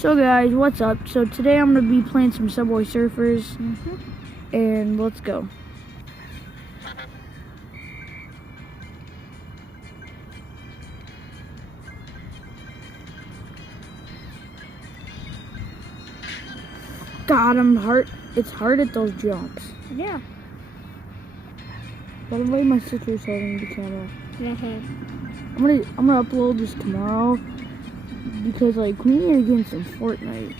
So guys, what's up? So today I'm gonna be playing some Subway Surfers, and let's go. God, it's hard at those jumps. Yeah. By the way, my sister's holding the camera. Mm-hmm. I'm gonna upload this tomorrow because like we need to get in some Fortnite.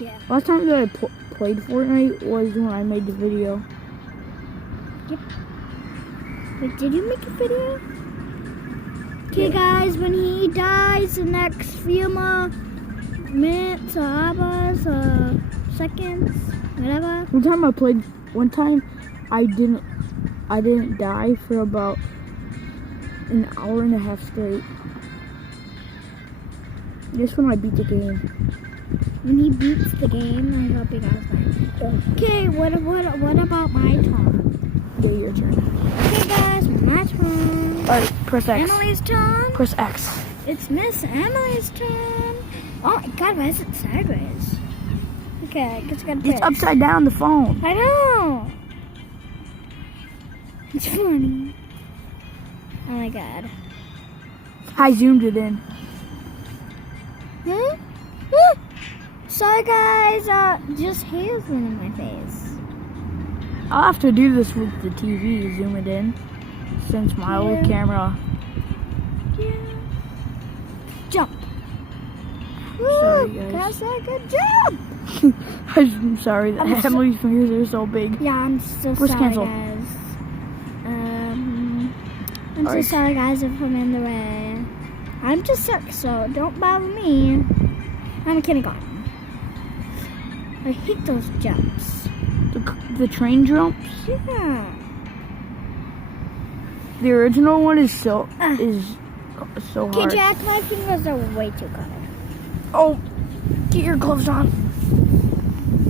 Yeah. Last time that I played Fortnite was when I made the video. Yep. Wait, did you make a video? Okay, guys, when he dies the next few more minutes or hours or seconds, whatever. One time I didn't die for about an hour and a half straight. Just when I beat the game. When he beats the game, I hope you guys like. Okay, what about my turn? Yeah, your turn. Okay, guys, my turn. Alright, press X. Emily's turn. Press X. It's Miss Emily's turn. Oh my God, why is it sideways? Okay, I guess I gotta It's upside down, the phone. I know. It's funny. Oh my God. I zoomed it in. Sorry guys, just hairs went in my face. I'll have to do this with the TV, zoom it in, since my old camera. Yeah. Jump. Sorry, Woo, guys. Can I say good job? I'm sorry that Emily's fingers are so big. Yeah, I'm so Push sorry, cancel. guys. I'm Alright. so sorry, guys, if I'm in the way. I'm just sick, so don't bother me. I'm a kindergarten. I hate those jumps. The train jumps. Yeah. The original one is so hard. Okay, Jack, my fingers are way too cold. Oh, get your gloves on.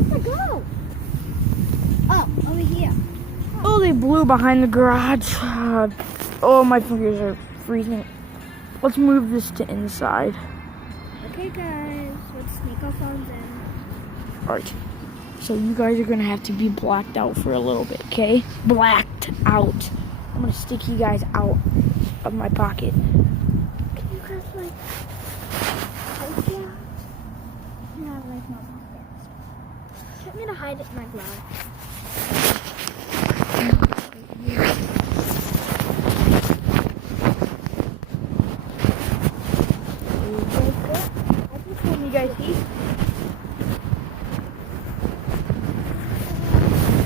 Where'd I go? Oh, over here. Oh, they blew behind the garage. Oh, my fingers are freezing. Let's move this to inside. Okay, guys, let's sneak our phones in. Alright. So you guys are gonna have to be blacked out for a little bit, okay? Blacked out. I'm gonna stick you guys out of my pocket. Can you guys like yeah, like my pockets. I'm gonna hide it in my glove. Can you guys see?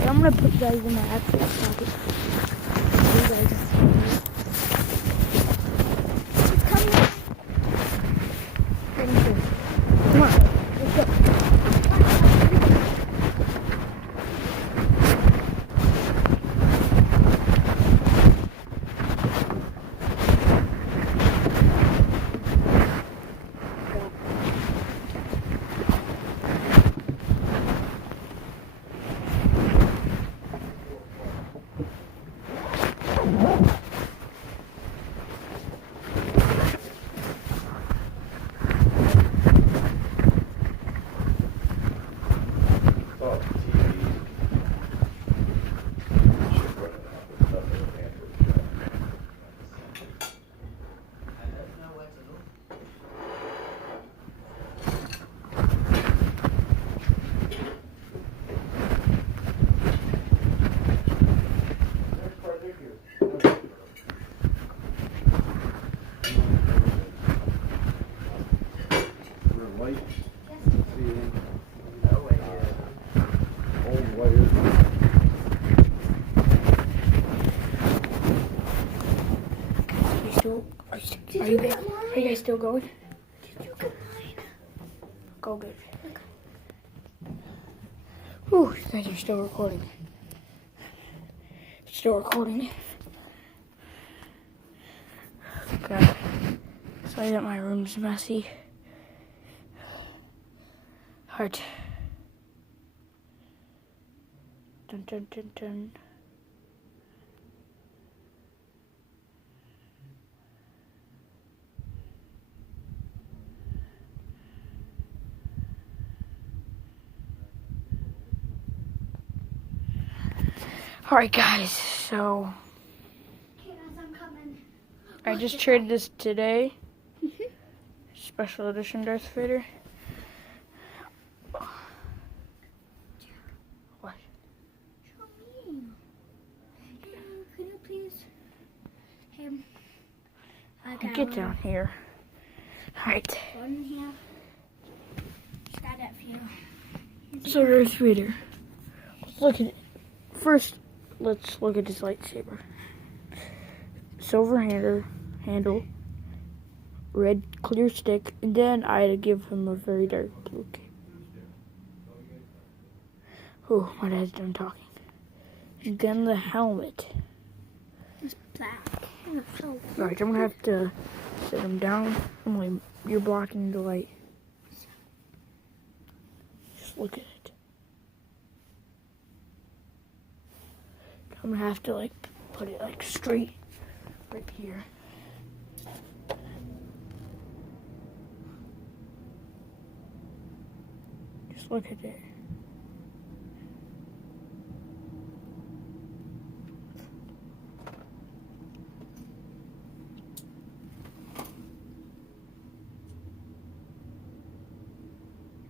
I'm gonna put you guys in my actual pocket. You guys It's coming. come on, let's go. Are you guys still going? Did you get mine? Go good. Whew, you guys are still recording. Still recording. Okay. Sorry that my room's messy. Heart. Dun dun dun dun. Alright guys, so Okay, guys, I'm coming. I just traded this today. Special edition Darth Vader. What? Show me. Can you please? Hey, I got Get one. down here. Alright. One here. Just got that for you. So Darth Vader. Let's look at it. First, let's look at his lightsaber. Silver handle, red clear stick, and then I had to give him a very dark blue cape. Oh, my dad's done talking. And then the helmet. It's black. So Alright, I'm gonna have to sit him down. You're blocking the light. Just look at it. I'm gonna have to like put it like straight right here. Just look at it.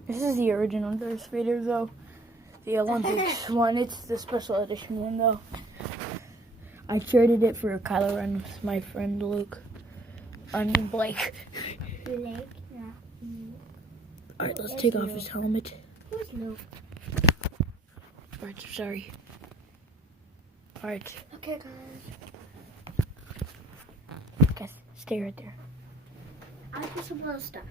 This is the original Darth Vader though. The Olympics one. It's the special edition one though. I traded it for a Kylo Ren with my friend Luke. I mean Blake. Blake, yeah. Alright, let's take off his helmet. Who's Luke? Alright, sorry. Alright, Okay, guys. guys, stay right there. I'll do some little stuff.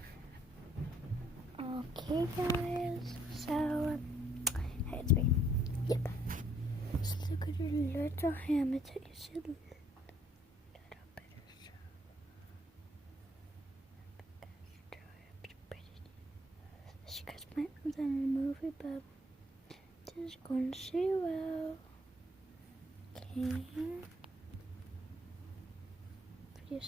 Okay, guys. So, hey, it's me. Yep. So look at the little helmet. You see the little bit of stuff. She guys might know that in the movie, but this is going to see well. Okay. Pretty